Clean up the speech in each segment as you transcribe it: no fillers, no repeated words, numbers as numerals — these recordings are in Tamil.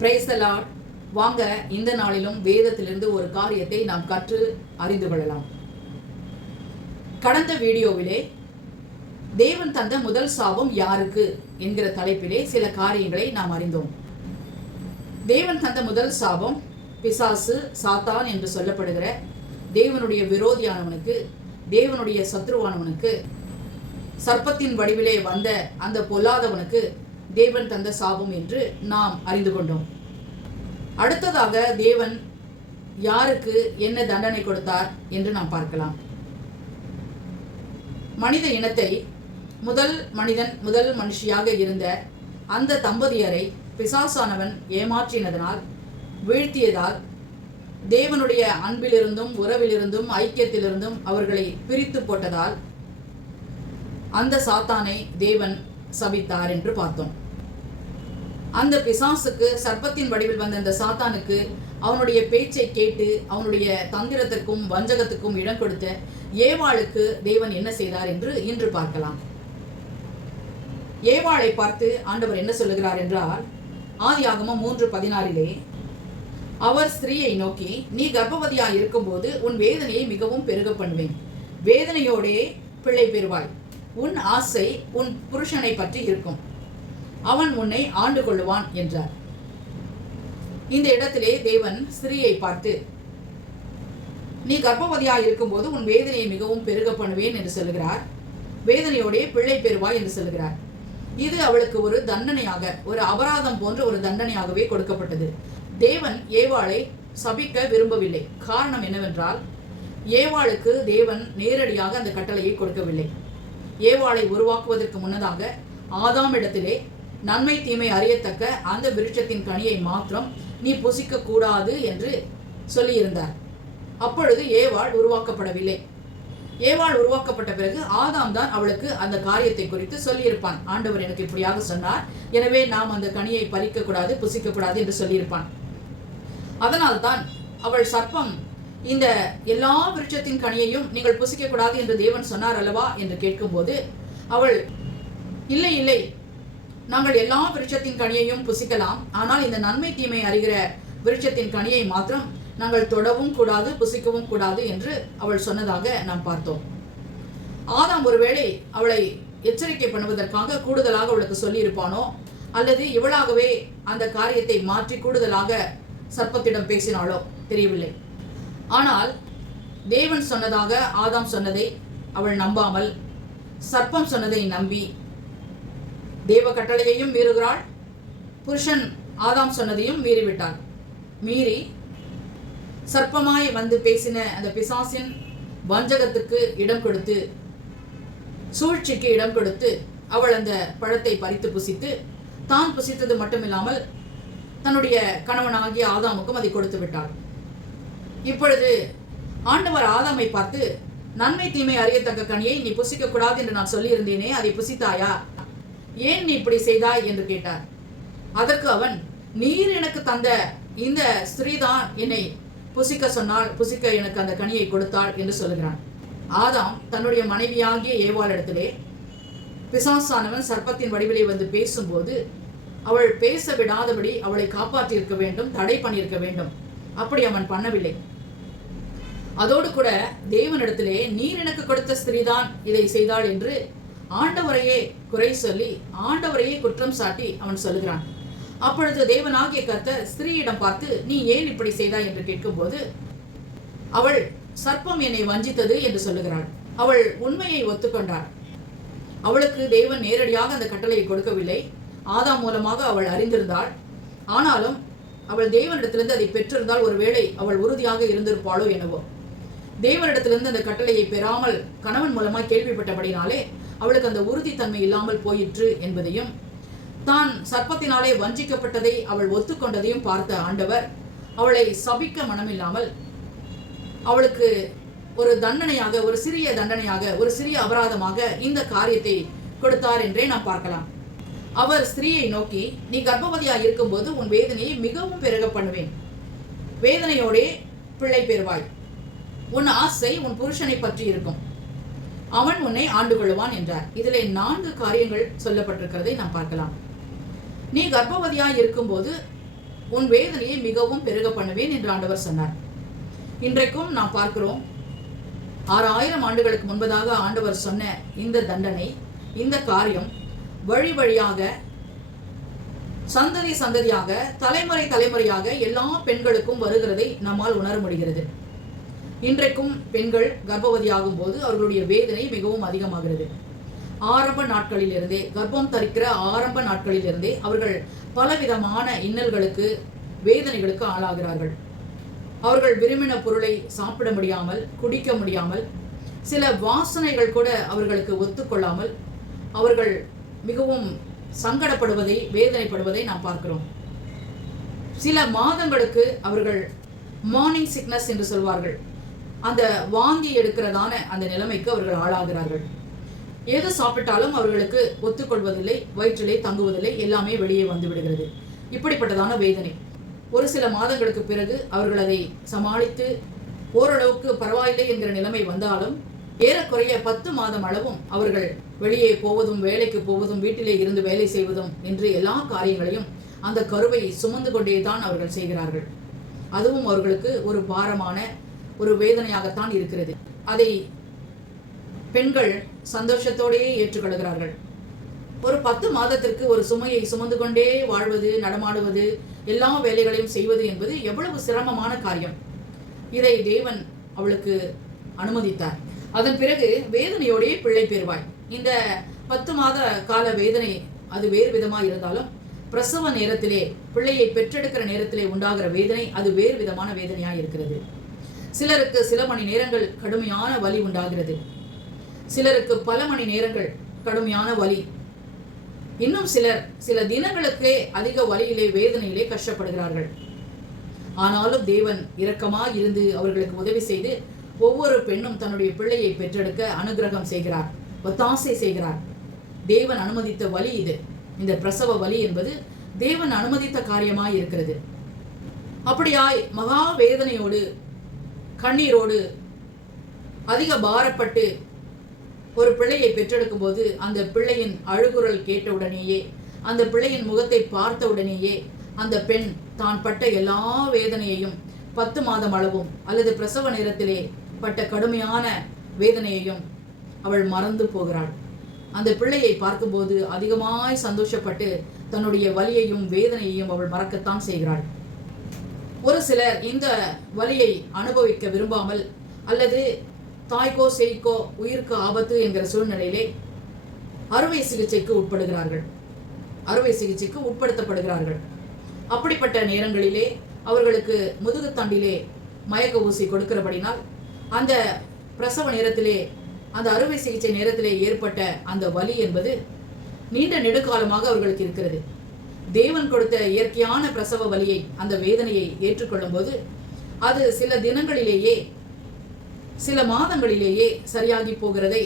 Praise the Lord. வாங்க இந்த நாளிலும் வேதத்திலிருந்து ஒரு காரியத்தை நாம் கற்று அறிந்து கொள்ளலாம். கடந்த வீடியோவிலே தேவன் தந்த முதல் சாபம் யாருக்கு என்கிற தலைப்பிலே சில காரியங்களை நாம் அறிந்தோம். தேவன் தந்த முதல் சாபம் பிசாசு, சாத்தான் என்று சொல்லப்படுகிற தேவனுடைய விரோதியானவனுக்கு, தேவனுடைய சத்ருவானவனுக்கு, சர்ப்பத்தின் வடிவிலே வந்த அந்த பொல்லாதவனுக்கு தேவன் தந்த சாபம் என்று நாம் அறிந்து கொண்டோம். அடுத்ததாக தேவன் யாருக்கு என்ன தண்டனை கொடுத்தார் என்று நாம் பார்க்கலாம். மனித இனத்தை முதல் மனுஷியாக இருந்த அந்த தம்பதியரை பிசாசானவன் ஏமாற்றினதனால், வீழ்த்தியதால், தேவனுடைய அன்பிலிருந்தும் உறவிலிருந்தும் ஐக்கியத்திலிருந்தும் அவர்களை பிரித்து போட்டதால் அந்த சாத்தானை தேவன் சபித்தார் என்று பார்த்தோம். அந்த பிசாசுக்கு, சர்ப்பத்தின் வடிவில் வந்த அந்த சாத்தானுக்கு அவனுடைய பேச்சை கேட்டு அவனுடைய தந்திரத்திற்கும் வஞ்சகத்துக்கும் இடம் கொடுத்த ஏவாளுக்கு தேவன் என்ன செய்தார் என்று இன்று பார்க்கலாம். ஏவாளை பார்த்து ஆண்டவர் என்ன சொல்லுகிறார் என்றால், ஆதியாகமம் 3:16 அவர் ஸ்திரீயை நோக்கி, நீ கர்ப்பவதியாய் இருக்கும்போது உன் வேதனையை மிகவும் பெருக பண்ணுவேன், வேதனையோடே பிள்ளை பெறுவாய், உன் ஆசை உன் புருஷனை பற்றி இருக்கும், அவன் உன்னை ஆண்டு கொள்ளுவான் என்றார். இந்த இடத்திலே தேவன் ஸ்திரீயை பார்த்து, நீ கர்ப்பவதியாய் இருக்கும்போது உன் வேதனையை மிகவும் பெருக பண்ணுவேன் என்று சொல்லுகிறார், வேதனையோடே பிள்ளை பெறுவாய் என்று சொல்லுகிறார். இது அவளுக்கு ஒரு தண்டனையாக, ஒரு அபராதம் போன்ற ஒரு தண்டனையாகவே கொடுக்கப்பட்டது. தேவன் ஏவாளை சபிக்க விரும்பவில்லை. காரணம் என்னவென்றால், ஏவாளுக்கு தேவன் நேரடியாக அந்த கட்டளையை கொடுக்கவில்லை. ஏவாளை உருவாக்குவதற்கு முன்னதாக ஆதாம் இடத்திலே நன்மை தீமை அறியத்தக்க அந்த விருட்சத்தின் கனியை மாத்திரம் நீ புசிக்க கூடாது என்று சொல்லியிருந்தார். அப்பொழுது ஏவாள் உருவாக்கப்படவில்லை. ஏவாள் உருவாக்கப்பட்ட பிறகு ஆதாம் தான் அவளுக்கு அந்த காரியத்தை குறித்து சொல்லியிருப்பான். ஆண்டவர் எனக்கு இப்படியாக சொன்னார், எனவே நாம் அந்த கனியை பறிக்க கூடாது, புசிக்க கூடாது என்று சொல்லியிருப்பான். அதனால்தான் அவள் சர்ப்பம், இந்த எல்லா விருட்சத்தின் கனியையும் நீங்கள் புசிக்க கூடாது என்று தேவன் சொன்னார் அல்லவா என்று கேட்கும்போது அவள், இல்லை இல்லை, நாங்கள் எல்லா விருட்சத்தின் கனியையும் புசிக்கலாம், ஆனால் இந்த நன்மை தீமை அறிகிற விருட்சத்தின் கனியை மாத்திரம் நாங்கள் தொடவும் கூடாது, புசிக்கவும் கூடாது என்று அவள் சொன்னதாக நாம் பார்த்தோம். ஆதாம் ஒருவேளை அவளை எச்சரிக்கை பண்ணுவதற்காக கூடுதலாக அவளுக்கு சொல்லியிருப்பானோ, அல்லது இவளாகவே அந்த காரியத்தை மாற்றி கூடுதலாக சர்ப்பத்திடம் பேசினாளோ தெரியவில்லை. ஆனால் தேவன் சொன்னதாக ஆதாம் சொன்னதை அவள் நம்பாமல், சர்ப்பம் சொன்னதை நம்பி தேவ கட்டளையையும் மீறுகிறாள், புருஷன் ஆதாம் சொன்னதையும் மீறிவிட்டாள். மீறி சர்ப்பமாய் வந்து பேசின அந்த பிசாசின் வஞ்சகத்துக்கு இடம் கொடுத்து, சூழ்ச்சிக்கு இடம் கொடுத்து அவள் அந்த பழத்தை பறித்து புசித்து, தான் புசித்தது மட்டுமில்லாமல் தன்னுடைய கணவனாகிய ஆதாமுக்கும் அதை கொடுத்து விட்டாள். இப்பொழுது ஆண்டவர் ஆதாமை பார்த்து, நன்மை தீமை அறியத்தக்க கனியை நீ புசிக்க கூடாது என்று நான் சொல்லியிருந்தேனே, அதை புசித்தாயா? ஏன் நீ இப்படி செய்தாய் என்று கேட்டார். அதற்கு அவன், நீர் எனக்கு தந்த இந்த ஸ்திரீதான் என்னை புசிக்க சொன்னால், புசிக்க எனக்கு அந்த கனியை கொடுத்தாள் என்று சொல்லுகிறான். ஆதாம் தன்னுடைய மனைவியாகிய ஏவாளிடத்திலே பிசாசானவன் சர்ப்பத்தின் வடிவிலே வந்து பேசும்போது அவள் பேச விடாதபடி அவளை காப்பாற்றியிருக்க வேண்டும், தடை பண்ணியிருக்க வேண்டும். அப்படி அவன் பண்ணவில்லை. அதோடு கூட தேவனிடத்திலே, நீர் எனக்கு கொடுத்த ஸ்திரீதான் இதை செய்தாள் என்று ஆண்டவரையே குறை சொல்லி, ஆண்டவரையே குற்றம் சாட்டி அவன் சொல்லுகிறான். அப்பொழுது தேவனாகிய கர்த்தர் ஸ்திரீயிடம் பார்த்து, நீ ஏன் இப்படி செய்தாய் என்று கேட்கும்போது அவள், சர்ப்பம் என்னை வஞ்சித்தது என்று சொல்லுகிறாள். அவள் உண்மையை ஒத்துக்கொண்டாள். அவளுக்கு தேவன் நேரடியாக அந்த கட்டளையை கொடுக்கவில்லை, ஆதாம் மூலமாக அவள் அறிந்திருந்தாள். ஆனாலும் அவள் தேவனிடத்திலிருந்து அதை பெற்றிருந்தால் ஒருவேளை அவள் உறுதியாக இருந்திருப்பாளோ என்னவோ. தேவனிடத்திலிருந்து அந்த கட்டளையை பெறாமல் கணவன் மூலமாக கேள்விப்பட்டபடினாலே அவளுக்கு அந்த உறுதித்தன்மை இல்லாமல் போயிற்று என்பதையும், தான் சர்ப்பத்தினாலே வஞ்சிக்கப்பட்டதை அவள் ஒத்துக்கொண்டதையும் பார்த்த ஆண்டவர் அவளை சபிக்க மனமில்லாமல் அவளுக்கு ஒரு தண்டனையாக, ஒரு சிறிய தண்டனையாக, ஒரு சிறிய அபராதமாக இந்த காரியத்தை கொடுத்தார் என்றே நாம் பார்க்கலாம். அவர் ஸ்திரீயை நோக்கி, நீ கர்ப்பவதியாய் இருக்கும்போது உன் வேதனையை மிகவும் பெருக பண்ணுவேன், வேதனையோடே பிள்ளை பெறுவாய், உன் ஆசை உன் புருஷனை பற்றி இருக்கும், அவன் உன்னை ஆண்டு கொள்வான் என்றார். இதிலே 4 காரியங்கள் சொல்லப்பட்டிருக்கிறதை நாம் பார்க்கலாம். நீ கர்ப்பவதியாய் இருக்கும்போது உன் வேதனையை மிகவும் பெருக பண்ணுவேன் என்று ஆண்டவர் சொன்னார். இன்றைக்கும் நாம் பார்க்கிறோம், 6000 ஆண்டுகளுக்கு முன்பதாக ஆண்டவர் சொன்ன இந்த தண்டனை, இந்த காரியம் வழி வழியாக, சந்ததி சந்ததியாக, தலைமுறை தலைமுறையாக எல்லா பெண்களுக்கும் வருகிறதை நம்மால் உணர முடிகிறது. இன்றைக்கும் பெண்கள் கர்ப்பவதியாகும் போது அவர்களுடைய வேதனை மிகவும் அதிகமாகிறது. ஆரம்ப நாட்களிலிருந்தே, கர்ப்பம் தரிக்கிற ஆரம்ப நாட்களிலிருந்தே அவர்கள் பலவிதமான இன்னல்களுக்கு, வேதனைகளுக்கு ஆளாகிறார்கள். அவர்கள் விரும்பின பொருளை சாப்பிட முடியாமல், குடிக்க முடியாமல், சில வாசனைகள் கூட அவர்களுக்கு ஒத்துக்கொள்ளாமல் அவர்கள் மிகவும் சங்கடப்படுவதை, வேதனைப்படுவதை நாம் பார்க்கிறோம். சில மாதங்களுக்கு அவர்கள் மார்னிங் சிக்னஸ் என்று சொல்வார்கள், அந்த வாந்தி எடுக்கிறதான அந்த நிலைமைக்கு அவர்கள் ஆளாகிறார்கள். எது சாப்பிட்டாலும் அவர்களுக்கு ஒத்துக்கொள்வதில்லை, வயிற்றிலே தங்குவதில்லை, எல்லாமே வெளியே வந்து விடுகிறது. இப்படிப்பட்டதான வேதனை. ஒரு சில மாதங்களுக்கு பிறகு அவர்கள் அதை சமாளித்து ஓரளவுக்கு பரவாயில்லை என்கிற நிலைமை வந்தாலும் ஏறக்குறைய 10 மாதம் அளவும் அவர்கள் வெளியே போவதும், வேலைக்கு போவதும், வீட்டிலே இருந்து வேலை செய்வதும் என்று எல்லா காரியங்களையும் அந்த கருவை சுமந்து கொண்டே தான் அவர்கள் செய்கிறார்கள். அதுவும் அவர்களுக்கு ஒரு பாரமான ஒரு வேதனையாகத்தான் இருக்கிறது. அதை பெண்கள் சந்தோஷத்தோடையே ஏற்றுக்கொள்கிறார்கள். ஒரு 10 மாதத்திற்கு ஒரு சுமையை சுமந்து கொண்டே வாழ்வது, நடமாடுவது, எல்லா வேலைகளையும் செய்வது என்பது எவ்வளவு சிரமமான காரியம். இதை தேவன் அவளுக்கு அனுமதித்தார். அதன் பிறகு வேதனையோடைய பிள்ளை பெறுவாய். இந்த 10 மாத கால வேதனை அது வேறு விதமாக இருந்தாலும், பிரசவ நேரத்திலே, பிள்ளையை பெற்றெடுக்கிற நேரத்திலே உண்டாகிற வேதனை அது வேறு விதமான வேதனையாக இருக்கிறது. சிலருக்கு சில மணி நேரங்கள் கடுமையான வலி உண்டாகிறது, சிலருக்கு பல மணி நேரங்கள் கடுமையான வலி, இன்னும் சிலர் சில தினங்களுக்கே அதிக வலியிலே, வேதனையிலே கஷ்டப்படுகிறார்கள். ஆனாலும் தேவன் இரக்கமாய் இருந்து அவர்களுக்கு உதவி செய்து ஒவ்வொரு பெண்ணும் தன்னுடைய பிள்ளையை பெற்றெடுக்க அனுகிரகம் செய்கிறார், ஒத்தாசை செய்கிறார். தேவன் அனுமதித்த வலி இது. இந்த பிரசவ வலி என்பது தேவன் அனுமதித்த காரியமாய் இருக்கிறது. அப்படியாய் மகா வேதனையோடு, கண்ணீரோடு, அதிக பாரப்பட்டு ஒரு பிள்ளையை பெற்றெடுக்கும் போது அந்த பிள்ளையின் அழுகுரல் கேட்டவுடனேயே, அந்த பிள்ளையின் முகத்தை பார்த்தவுடனேயே அந்த பெண் தான் பட்ட எல்லா வேதனையையும், 10 மாதம் அளவும் அல்லது பிரசவ நேரத்திலே பட்ட கடுமையான வேதனையையும் அவள் மறந்து போகிறாள். அந்த பிள்ளையை பார்க்கும்போது அதிகமாய் சந்தோஷப்பட்டு தன்னுடைய வலியையும் வேதனையையும் அவள் மறக்கத்தான் செய்கிறாள். ஒரு சிலர் இந்த வலியை அனுபவிக்க விரும்பாமல், அல்லது தாய்க்கோ சேய்க்கோ உயிருக்கு ஆபத்து என்கிற சூழ்நிலையிலே அறுவை சிகிச்சைக்கு உட்படுகிறார்கள், அறுவை சிகிச்சைக்கு உட்படுத்தப்படுகிறார்கள். அப்படிப்பட்ட நேரங்களிலே அவர்களுக்கு முதுகு தண்டிலே மயக்க ஊசி கொடுக்கிறபடினால் அந்த பிரசவ நேரத்திலே, அந்த அறுவை சிகிச்சை நேரத்திலே ஏற்பட்ட அந்த வலி என்பது நீண்ட நெடுக்காலமாக அவர்களுக்கு இருக்கிறது. தேவன் கொடுத்த இயற்கையான பிரசவ வலியை, அந்த வேதனையை ஏற்றுக்கொள்ளும் போது அது சில தினங்களிலேயே, சில மாதங்களிலேயே சரியாகி போகிறதை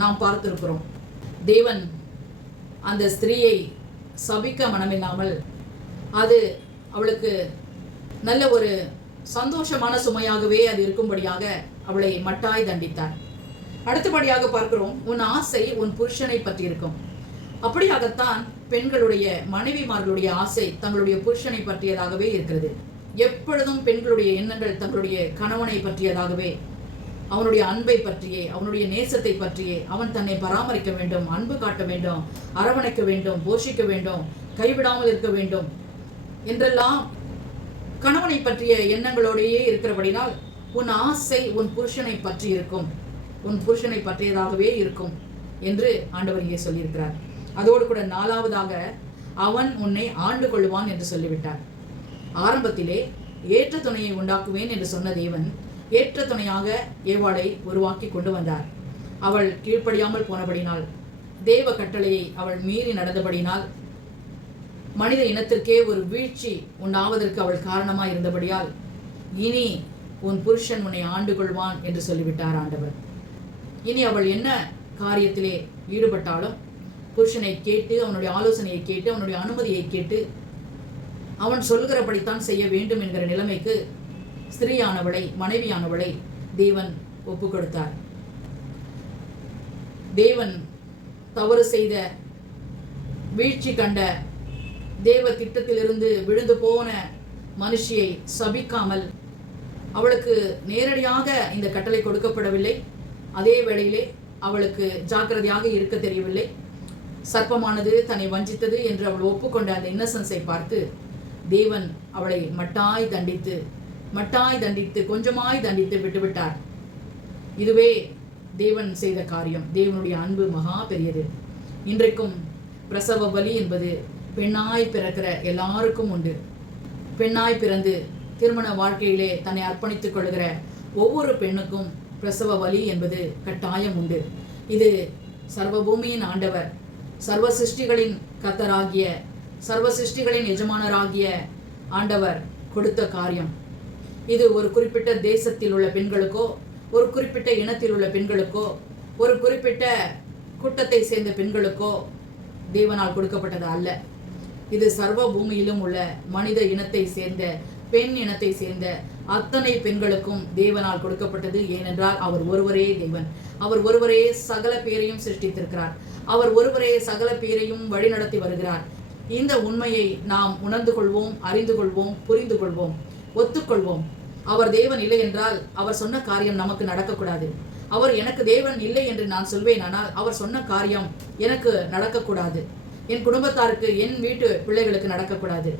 நாம் பார்த்திருக்கிறோம். தேவன் அந்த ஸ்திரீயை சபிக்க மனமில்லாமல் அது அவளுக்கு நல்ல ஒரு சந்தோஷமான சுமையாகவே அது இருக்கும்படியாக அவளை மட்டாய் தண்டித்தார். அடுத்தபடியாக பார்க்கிறோம், உன் ஆசை உன் புருஷனை பற்றி இருக்கும். அப்படியாகத்தான் பெண்களுடைய, மனைவிமார்களுடைய ஆசை தங்களுடைய புருஷனை பற்றியதாகவே இருக்கிறது. எப்பொழுதும் பெண்களுடைய எண்ணங்கள் தங்களுடைய கணவனை பற்றியதாகவே, அவனுடைய அன்பை பற்றியே, அவனுடைய நேசத்தை பற்றியே, அவன் தன்னை பராமரிக்க வேண்டும், அன்பு காட்ட வேண்டும், அரவணைக்க வேண்டும், போஷிக்க வேண்டும், கைவிடாமல் இருக்க வேண்டும் என்றெல்லாம் கணவனை பற்றிய எண்ணங்களோடையே இருக்கிறபடினால் உன் ஆசை உன் புருஷனை பற்றி இருக்கும், உன் புருஷனை பற்றியதாகவே இருக்கும் என்று ஆண்டவர் இங்கே சொல்லியிருக்கிறார். அதோடு கூட 4வதாக அவன் உன்னை ஆண்டு கொள்வான் என்று சொல்லிவிட்டார். ஆரம்பத்திலே ஏற்ற துணையை உண்டாக்குவேன் என்று சொன்ன தேவன் ஏற்ற துணையாக ஏவாளை உருவாக்கி கொண்டு வந்தார். அவள் கீழ்ப்படியாமல் போனபடினால், தேவ கட்டளையை அவள் மீறி நடந்தபடினால், மனித இனத்திற்கே ஒரு வீழ்ச்சி உண்டாவதற்கு அவள் காரணமாய் இருந்தபடியால், இனி உன் புருஷன் உன்னை ஆண்டு கொள்வான் என்று சொல்லிவிட்டார் ஆண்டவர். இனி அவள் என்ன காரியத்திலே ஈடுபட்டாலும் புருஷனை கேட்டு, அவனுடைய ஆலோசனையை கேட்டு, அவனுடைய அனுமதியை கேட்டு, அவன் சொல்கிறபடித்தான் செய்ய வேண்டும் என்கிற நிலைமைக்கு ஸ்திரீயானவளை, மனைவியானவளை தேவன் ஒப்பு கொடுத்தார். தேவன் தவறு செய்த, வீழ்ச்சி கண்ட தேவ திட்டத்திலிருந்து விழுந்து போன மனுஷியை சபிக்காமல், அவளுக்கு நேரடியாக இந்த கட்டளை கொடுக்கப்படவில்லை, அதே வேளையிலே அவளுக்கு ஜாக்கிரதையாக இருக்க தெரியவில்லை. சர்ப்பமானது தன்னை வஞ்சித்தது என்று அவள் ஒப்புக்கொண்ட அந்த இன்னசென்ஸை பார்த்து தேவன் அவளை மட்டாய் தண்டித்து கொஞ்சமாய் தண்டித்து விட்டுவிட்டார். இதுவே தேவன் செய்த காரியம். தேவனுடைய அன்பு மகா பெரியது. இன்றைக்கும் பிரசவ வலி என்பது பெண்ணாய் பிறக்கிற எல்லாருக்கும் உண்டு. பெண்ணாய் பிறந்து திருமண வாழ்க்கையிலே தன்னை அர்ப்பணித்துக் கொள்கிற ஒவ்வொரு பெண்ணுக்கும் பிரசவ வலி என்பது கட்டாயம் உண்டு. இது சர்வ பூமியின் ஆண்டவர், சர்வ சிருஷ்டிகளின் கர்த்தராகிய, சர்வ சிருஷ்டிகளின் எஜமானராகிய ஆண்டவர் கொடுத்த காரியம். இது ஒரு குறிப்பிட்ட தேசத்தில் உள்ள பெண்களுக்கோ, ஒரு குறிப்பிட்ட இனத்தில் உள்ள பெண்களுக்கோ, ஒரு குறிப்பிட்ட கூட்டத்தை சேர்ந்த பெண்களுக்கோ தேவனால் கொடுக்கப்பட்டது அல்ல. இது சர்வ பூமியிலும் உள்ள மனித இனத்தை சேர்ந்த, பெண் இனத்தை சேர்ந்த அத்தனை பெண்களுக்கும் தேவனால் கொடுக்கப்பட்டது. ஏனென்றால் அவர் ஒருவரே தேவன். அவர் ஒருவரே சகல பேரையும் சிருஷ்டித்திருக்கிறார். அவர் ஒருவரே சகல பேரையும் வழிநடத்தி வருகிறார். இந்த உண்மையை நாம் உணர்ந்து கொள்வோம், அறிந்து கொள்வோம், புரிந்து கொள்வோம், ஒத்துக்கொள்வோம். அவர் தேவன் இல்லை என்றால் அவர் சொன்ன காரியம் நமக்கு நடக்கக்கூடாது. அவர் எனக்கு தேவன் இல்லை என்று நான் சொல்வேன், ஆனால் அவர் சொன்ன காரியம் எனக்கு நடக்கக்கூடாது, என் குடும்பத்தாருக்கு, என் வீட்டு பிள்ளைகளுக்கு நடக்கக்கூடாது.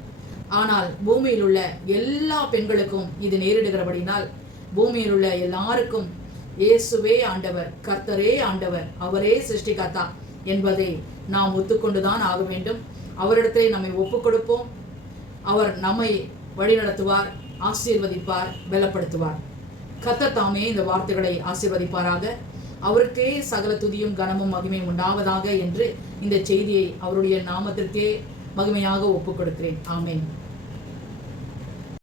ஆனால் பூமியில் உள்ள எல்லா பெண்களுக்கும் இது நேரிடுகிறபடினால் பூமியில் உள்ள எல்லாருக்கும் இயேசுவே ஆண்டவர், கர்த்தரே ஆண்டவர், அவரே சிருஷ்டிகர்த்தா என்பதை நாம் ஒத்துக்கொண்டுதான் ஆக வேண்டும். அவரிடத்திலே நம்மை ஒப்புக் கொடுப்போம். அவர் நம்மை வழிநடத்துவார், ஆசீர்வதிப்பார், பலப்படுத்துவார். கர்த்தர் தாமே இந்த வார்த்தைகளை ஆசீர்வதிப்பாராக. அவருக்கே சகல துதியும் கனமும் மகிமையும் உண்டாவதாக என்று இந்த செய்தியை அவருடைய நாமத்திற்கே மகிமையாக ஒப்புக் கொடுக்கிறேன். ஆமென்.